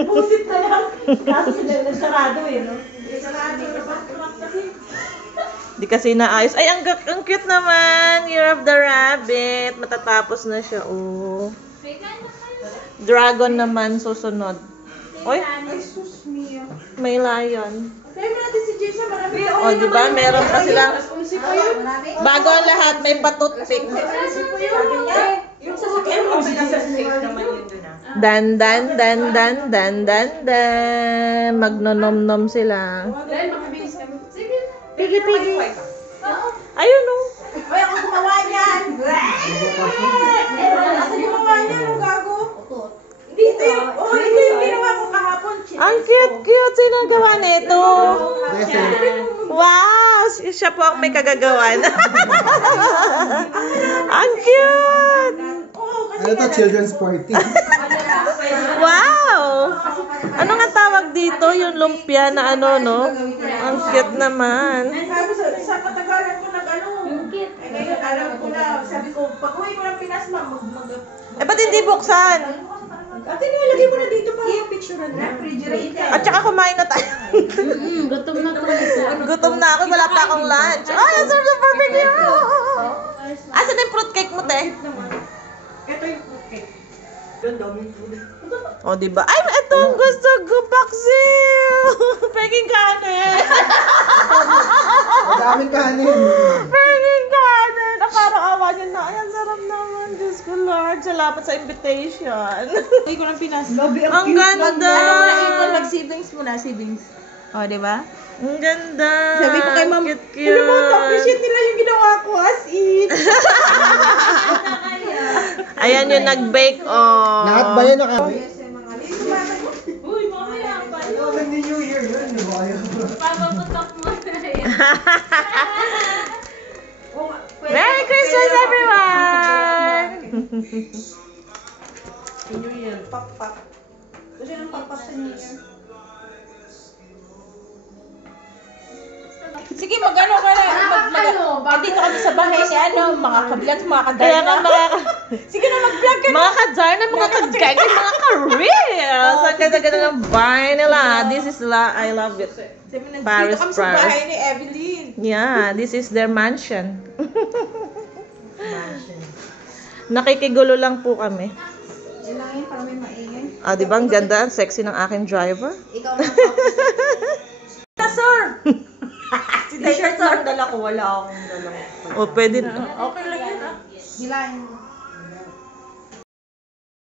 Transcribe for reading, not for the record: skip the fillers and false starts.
Busit na lang. Kaso sarado eh, no? Sarado na ba? Di kasi naayos. Ay, ang cute naman. Year of the Rabbit. Matatapos na siya, oh. Dragon naman, susunod. Oy, Ay, sus mia. may lion. Kaya mo natin si Jason, marami. O, di ba? Meron pa silang... Si po yun. Bago ang lahat, may patutpik. Si po yun. Yung sasakyan mo, sinasasake naman yun doon ah. Dan, dan, dan, dan, dan, dan, dan. Magnonom-nom sila. Dahil makabilis kami. Sige. Pigi-pigi. Ayun, oh. Ay, ako gumawa niyan. Ako gumawa niyan, ang gago. Dito yun. Oh, ito yung ginawa ko kahapon. Ang cute-cute. Sino ang gawa nito? Wow! Siya po ang may kagagawan. Ang cute! Ano to? Children's party. Wow! Ano nga tawag dito? Yung lumpia na ano, no? Ang cute naman. Sabi sa katagalan ko nag-ano. Eh ngayon, alam ko na. Sabi ko, pag-uwi ko ng Pinas, Eh, ba't hindi buksan? Ate, nilagay mo na dito para yung picturean na. Refrigerator. At saka kumain na tayo. Gutom na to. Gutom na ako. Wala pa akong lunch. Ay, ang sarap ng barbecue! Asan na yung fruitcake mo, te? Ito yung cookie. Doon, daming food. O, diba? Ay, ito ang gusto ko, Paksiw! Peking kanin! Daming kanin. Peking kanin! Ah, parang awa niya na. Ay, ang sarap naman. Diyos ko, Lord. Salamat sa invitation. Ay, ko ng Pinas. Ang ganda! Mag-siblings muna, siblings. O, diba? Ang ganda! Sabi ko kay ma'am, Cute, alam mo, cute. appreciate nila yung ginawa ko as in. Ayan yung nag-bake, oh. Lahat ba yan naka... Uy, mamaya pa. New Year yun. Papaputok mo na yan. Merry Christmas, everyone! New Year, pop-pop. Gusto ng pop-pop sa New Year. Sige, mag-ano ka na. Dito kami sa bahay ni ano, mga ka-vlogs, mga ka-darna. Kaya nga mga... Sige na, mag-vlog ka na. Mga ka-jar na mga ka-gag, mga ka-real! Sa ganda-ganda ng bahay nila. This is I love it. Paris, Dito kami sa Paris. bahay ni Evelyn. Yeah, this is their mansion. Nakikigulo lang po kami. Yan lang yun, para may maingay. Ah, di ba? Ang ganda, ang sexy ng aking driver. Ikaw na sir! Si t-shirt lang dala ko, wala akong dala. O, pwede. Okay lang yun ah. Hilahin mo.